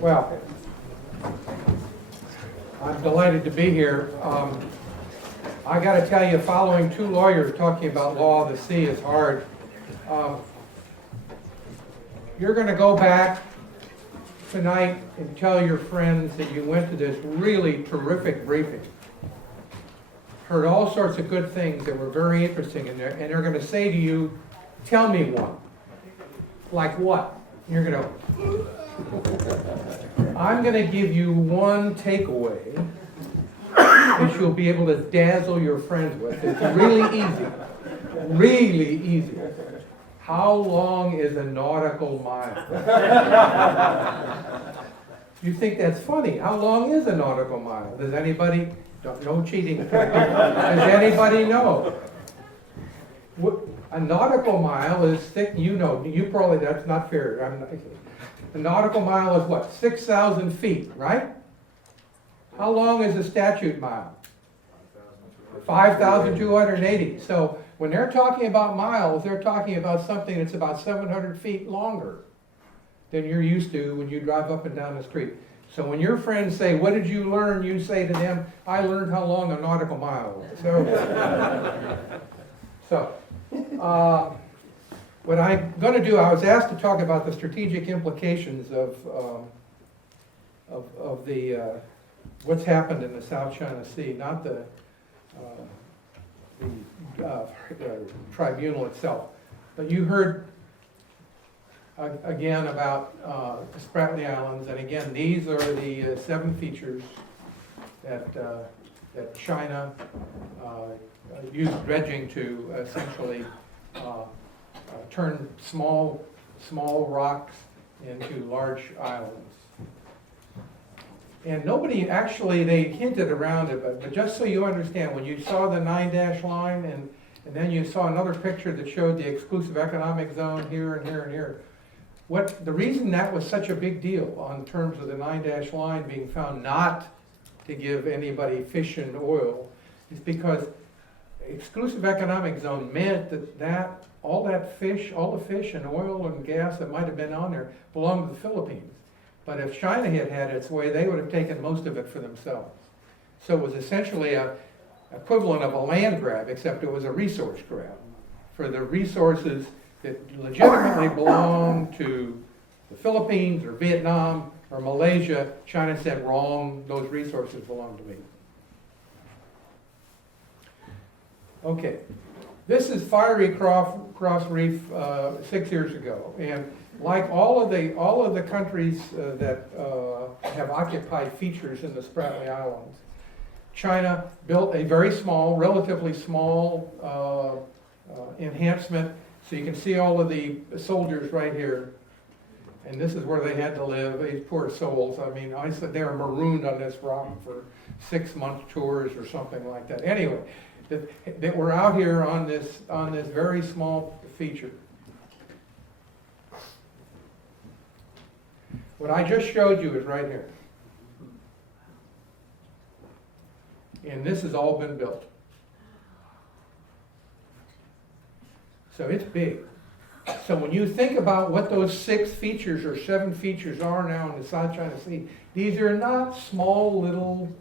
Well, I'm delighted to be here. I got to tell you, following two lawyers talking about law of the sea is hard. You're going to go back tonight and tell your friends that you went to this really terrific briefing. Heard all sorts of good things that were very interesting in there, and they're going to say to you, tell me one. Like what? You're going to, I'm going to give you one takeaway that you'll be able to dazzle your friends with. It's really easy. Really easy. How long is a nautical mile? You think that's funny. How long is a nautical mile? Does anybody, no cheating. Does anybody know? A nautical mile is thick, you know, you probably, that's not fair. A nautical mile is what, 6,000 feet, right? How long is a statute mile? 5,280. So when they're talking about miles, they're talking about something that's about 700 feet longer than you're used to when you drive up and down the street. So when your friends say, what did you learn? You say to them, I learned how long a nautical mile was. So what I'm going to do, I was asked to talk about the strategic implications of the what's happened in the South China Sea, not the tribunal itself. But you heard again about the Spratly Islands, and again, these are the 7 features that China used dredging to essentially turn small rocks into large islands. And nobody actually, they hinted around it, but just so you understand, when you saw the 9-dash line and then you saw another picture that showed the exclusive economic zone here and here and here, the reason that was such a big deal on terms of the 9-dash line being found not to give anybody fish and oil is because exclusive economic zone meant that all the fish and oil and gas that might have been on there belonged to the Philippines. But if China had had its way, they would have taken most of it for themselves. So it was essentially a equivalent of a land grab, except it was a resource grab for the resources that legitimately belonged to the Philippines or Vietnam or Malaysia. China said, wrong, those resources belong to me. Okay, this is Fiery Cross Reef 6 years ago, and like all of the countries that have occupied features in the Spratly Islands, China built a very small, relatively small enhancement. So you can see all of the soldiers right here, and this is where they had to live. These poor souls. I mean, I said they were marooned on this rock for 6-month tours or something like that. Anyway, that we're out here on this very small feature. What I just showed you is right here. And this has all been built. So it's big. So when you think about what those 6 features or 7 features are now in the South China Sea, these are not small little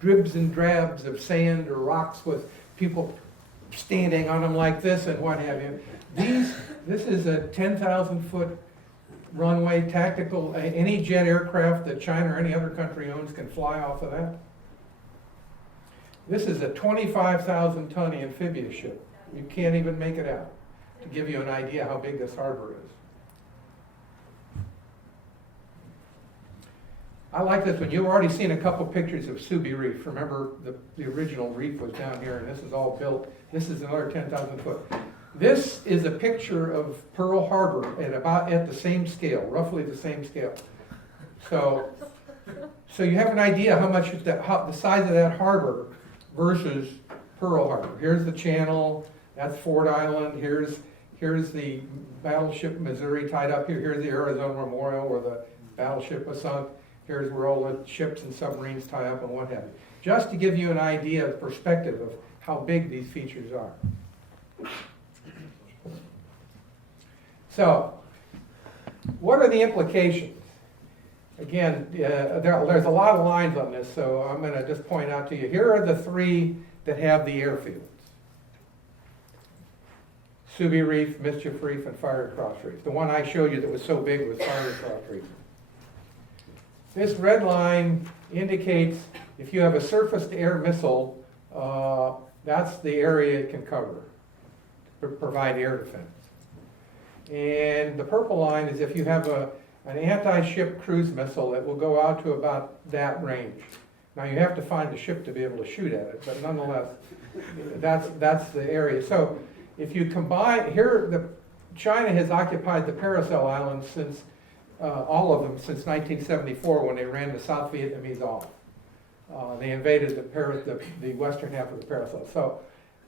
dribs and drabs of sand or rocks with people standing on them like this and what have you. This is a 10,000-foot runway, tactical. Any jet aircraft that China or any other country owns can fly off of that. This is a 25,000-ton amphibious ship. You can't even make it out, to give you an idea how big this harbor is. I like this one. You've already seen a couple pictures of Subi Reef. Remember, the original reef was down here, and this is all built. This is another 10,000 foot. This is a picture of Pearl Harbor at the same scale, roughly the same scale. So you have an idea how much the size of that harbor versus Pearl Harbor. Here's the channel. That's Ford Island. Here's the battleship Missouri tied up here. Here's the Arizona Memorial where the battleship was sunk. Here's where all the ships and submarines tie up and what have you. Just to give you an idea of perspective of how big these features are. So, what are the implications? Again, there's a lot of lines on this, so I'm going to just point out to you. Here are the three that have the airfields. Subi Reef, Mischief Reef, and Fiery Cross Reef. The one I showed you that was so big was Fiery Cross Reef. This red line indicates if you have a surface-to-air missile, that's the area it can cover to provide air defense. And the purple line is if you have an anti-ship cruise missile that will go out to about that range. Now you have to find the ship to be able to shoot at it, but nonetheless, that's the area. So if you combine, China has occupied the Paracel Islands since, all of them since 1974 when they ran the South Vietnamese off. They invaded the western half of the Paracel. So,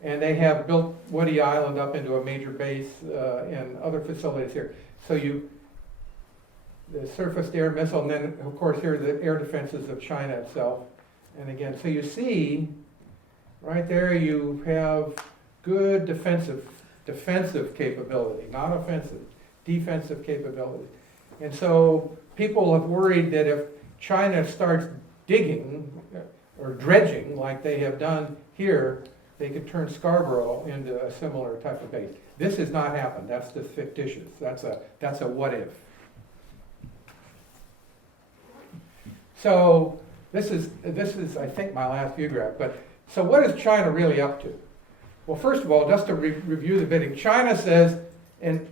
and they have built Woody Island up into a major base and other facilities here. So the surface-to-air missile, and then of course here are the air defenses of China itself. And again, so you see, right there you have good defensive capability, not offensive, defensive capability. And so people have worried that if China starts digging or dredging like they have done here, they could turn Scarborough into a similar type of base. This has not happened. That's just fictitious. That's a what if. So this is I think my last view graph. But so what is China really up to? Well, first of all, just to review the bidding, China says, and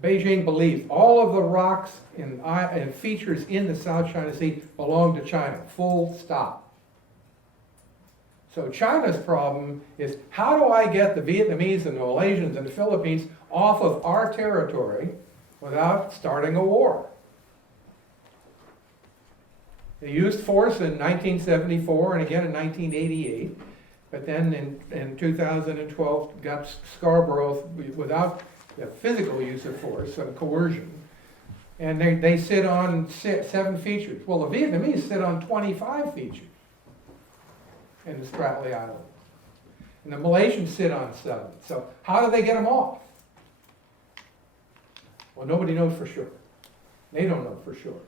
Beijing believes, all of the rocks and features in the South China Sea belong to China, full stop. So China's problem is, how do I get the Vietnamese and the Malaysians and the Philippines off of our territory without starting a war? They used force in 1974 and again in 1988, but then in 2012 got Scarborough without the physical use of force and coercion. And they sit on 7 features. Well, the Vietnamese sit on 25 features in the Spratly Islands. And the Malaysians sit on 7. So how do they get them off? Well, nobody knows for sure. They don't know for sure.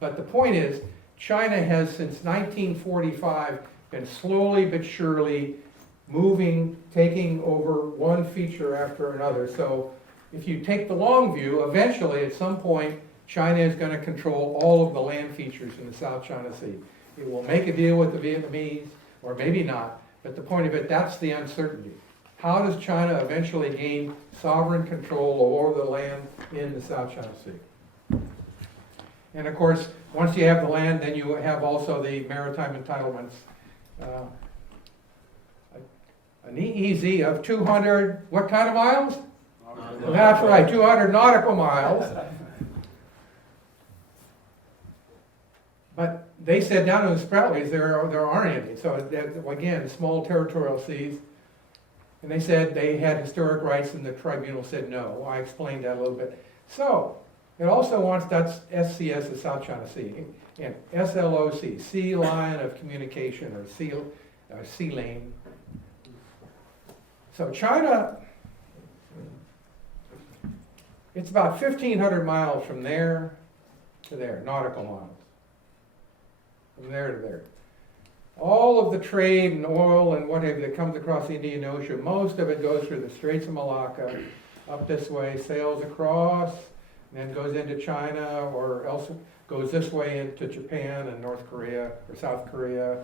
But the point is, China has since 1945 been slowly but surely moving, taking over one feature after another. So if you take the long view, eventually at some point, China is going to control all of the land features in the South China Sea. It will make a deal with the Vietnamese, or maybe not, but the point of it, that's the uncertainty. How does China eventually gain sovereign control over the land in the South China Sea? And of course, once you have the land, then you have also the maritime entitlements. An EEZ of 200, what kind of miles? That's right, 200 nautical miles. But they said down in the Spratlys there aren't any. So again, small territorial seas. And they said they had historic rights and the tribunal said no. I explained that a little bit. So it also wants, that's SCS, the South China Sea, and SLOC, Sea Line of Communication, or Sea Lane. So China, it's about 1,500 miles from there to there, nautical miles. From there to there. All of the trade and oil and what have you that comes across the Indian Ocean, most of it goes through the Straits of Malacca, up this way, sails across, and then goes into China, or else goes this way into Japan and North Korea, or South Korea,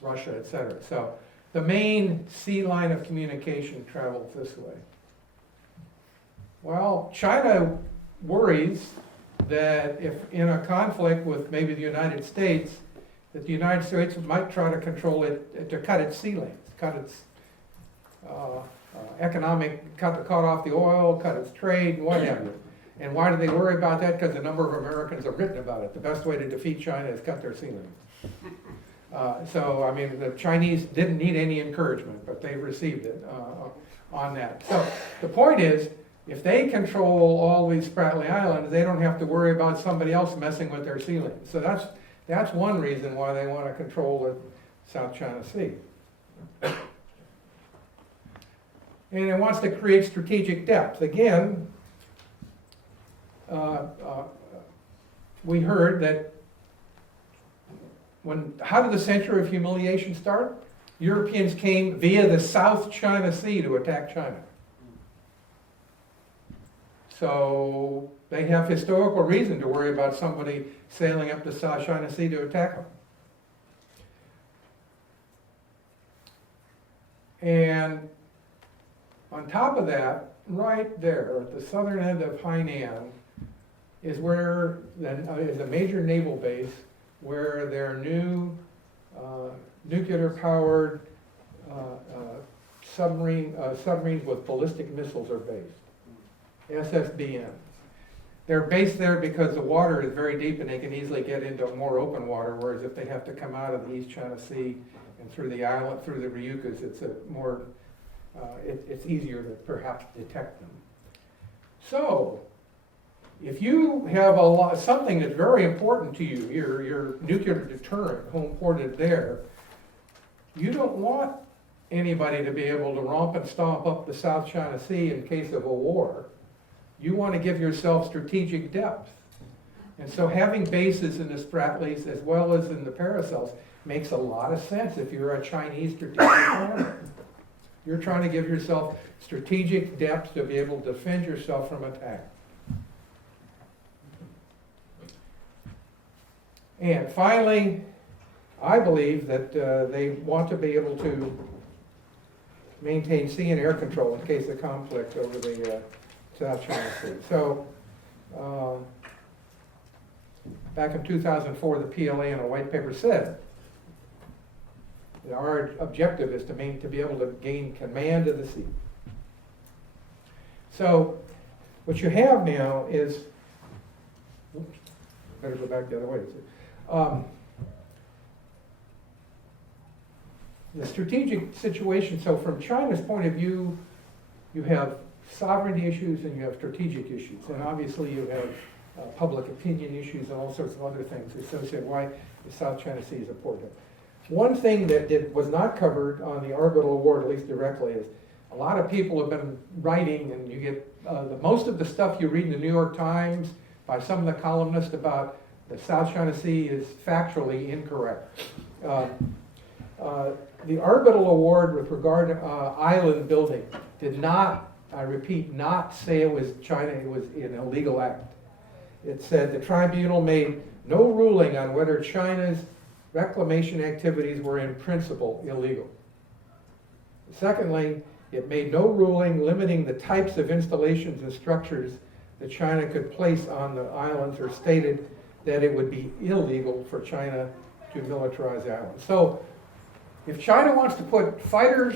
Russia, etc. So the main sea line of communication travels this way. Well, China worries that if in a conflict with maybe the United States, that the United States might try to control it, to cut its sea lanes, cut its cut off the oil, cut its trade, what have you. And why do they worry about that? Because a number of Americans have written about it. The best way to defeat China is cut their sea lanes. So, I mean, the Chinese didn't need any encouragement, but they've received it on that. So the point is, if they control all these Spratly Islands, they don't have to worry about somebody else messing with their sea lanes. So that's one reason why they want to control the South China Sea. And it wants to create strategic depth. Again, we heard that how did the Century of Humiliation start? Europeans came via the South China Sea to attack China. So they have historical reason to worry about somebody sailing up the South China Sea to attack them. And on top of that, right there at the southern end of Hainan is where is a major naval base where their new nuclear-powered submarines with ballistic missiles are based. SSBN. They're based there because the water is very deep and they can easily get into more open water, whereas if they have to come out of the East China Sea and through the island, through the Ryukyus, it's easier to perhaps detect them. So, if you have something that's very important to you, your nuclear deterrent home ported there, you don't want anybody to be able to romp and stomp up the South China Sea in case of a war. You want to give yourself strategic depth. And so having bases in the Spratlys as well as in the Paracels makes a lot of sense if you're a Chinese strategic planner. You're trying to give yourself strategic depth to be able to defend yourself from attack. And finally, I believe that they want to be able to maintain sea and air control in case of conflict over the South China Sea. So, back in 2004, the PLA in a white paper said that our objective is to be able to gain command of the sea. So, what you have now is, oops, better go back the other way. The strategic situation, so from China's point of view, you have sovereignty issues and you have strategic issues. And obviously you have public opinion issues and all sorts of other things associated why the South China Sea is important. One thing that was not covered on the Orbital Award, at least directly, is a lot of people have been writing, and you get most of the stuff you read in the New York Times by some of the columnists about the South China Sea is factually incorrect. The Orbital Award with regard to island building did not, I repeat, not say it was China, it was an illegal act. It said the tribunal made no ruling on whether China's reclamation activities were in principle illegal. Secondly, it made no ruling limiting the types of installations and structures that China could place on the islands, or stated that it would be illegal for China to militarize the islands. So, if China wants to put fighters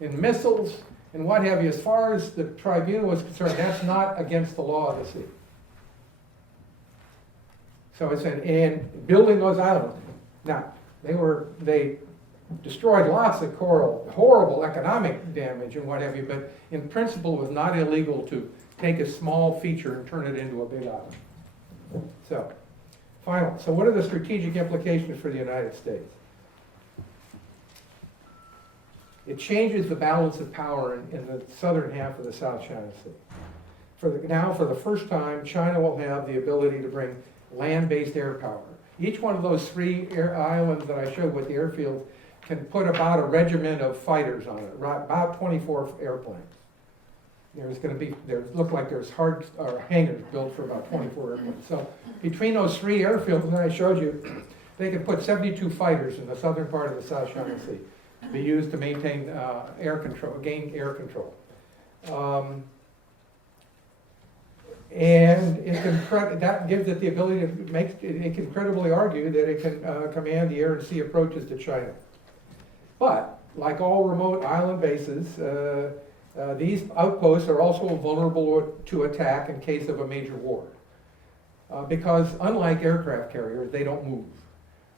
and missiles and what have you, as far as the tribunal is concerned, that's not against the law of the sea. So it's and building those islands. Now, they destroyed lots of coral, horrible economic damage and what have you, but in principle it was not illegal to take a small feature and turn it into a big island. So, so what are the strategic implications for the United States? It changes the balance of power in the southern half of the South China Sea. Now, for the first time, China will have the ability to bring land-based air power. Each one of those three islands that I showed with the airfields can put about a regiment of fighters on it, right, about 24 airplanes. Look like there's hangars built for about 24 airplanes. So between those three airfields that I showed you, they can put 72 fighters in the southern part of the South China Sea to be used to maintain air control, gain air control. And that gives it the ability to it can credibly argue that it can command the air and sea approaches to China. But, like all remote island bases, these outposts are also vulnerable to attack in case of a major war. Because unlike aircraft carriers, they don't move.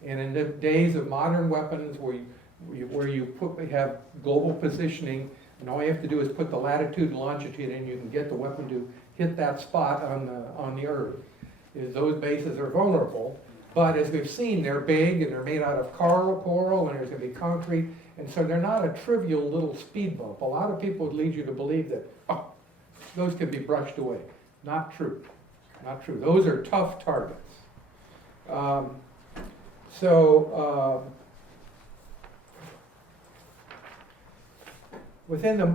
And in the days of modern weapons where you have global positioning, and all you have to do is put the latitude and longitude in, you can get the weapon to hit that spot on the earth. Those bases are vulnerable, but as we've seen, they're big and they're made out of coral, and there's going to be concrete, and so they're not a trivial little speed bump. A lot of people would lead you to believe that those can be brushed away. Not true. not true. Those are tough targets. So within the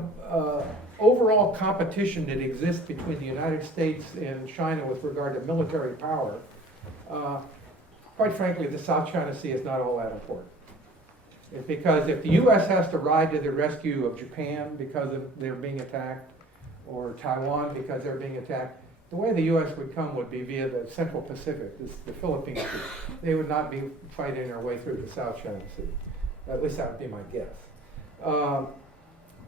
overall competition that exists between the United States and China with regard to military power, quite frankly, the South China Sea is not all that important. It's because if the U.S. has to ride to the rescue of Japan because they're being attacked, or Taiwan because they're being attacked, the way the U.S. would come would be via the Central Pacific, the Philippines. They would not be fighting their way through the South China Sea. At least that would be my guess.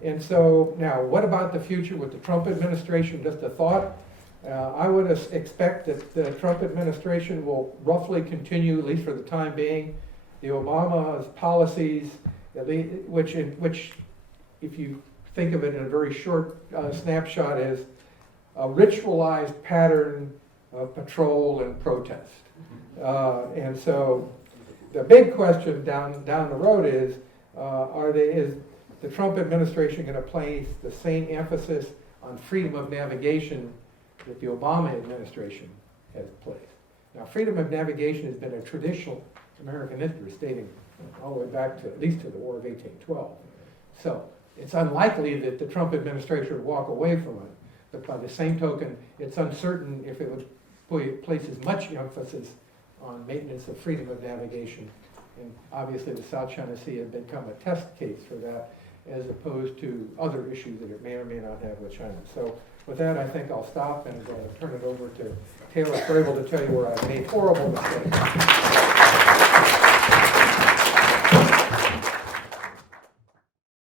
And so now, what about the future with the Trump administration? Just a thought. I would expect that the Trump administration will roughly continue, at least for the time being, the Obama's policies, which if you think of it in a very short snapshot, is a ritualized pattern of patrol and protest. And so the big question down the road is the Trump administration going to place the same emphasis on freedom of navigation that the Obama administration has placed? Now, freedom of navigation has been a traditional American interest dating all the way back to at least to the War of 1812. So it's unlikely that the Trump administration would walk away from it. But by the same token, it's uncertain if it would place as much emphasis on maintenance of freedom of navigation. And obviously the South China Sea has become a test case for that, as opposed to other issues that it may or may not have with China. So with that, I think I'll stop and turn it over to Taylor Frable to tell you where I've made horrible mistakes.